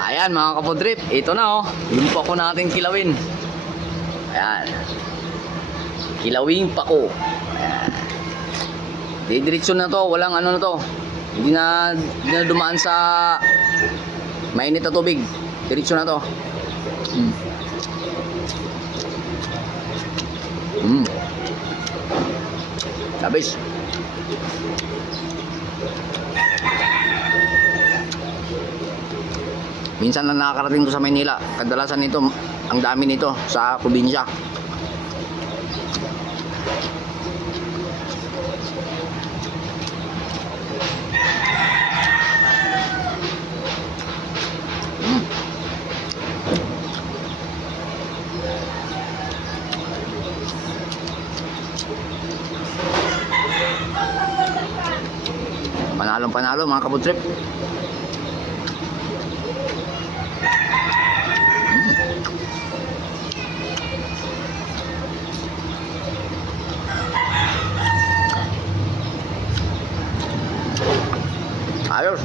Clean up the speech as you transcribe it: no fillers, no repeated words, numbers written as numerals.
Ayan mga kapodrip, ito na oh. Yung pako natin kilawin. Ayan. Kilawing pako. Ayan. Didiretso na to, walang ano na to. Hindi na dumaan sa mainit na tubig. Diretso na to. Labis. Minsan lang nakakarating to sa Maynila. Kadalasan nito, ang dami nito sa probinsya. Panalong panalo mga kaputrip. Ayos.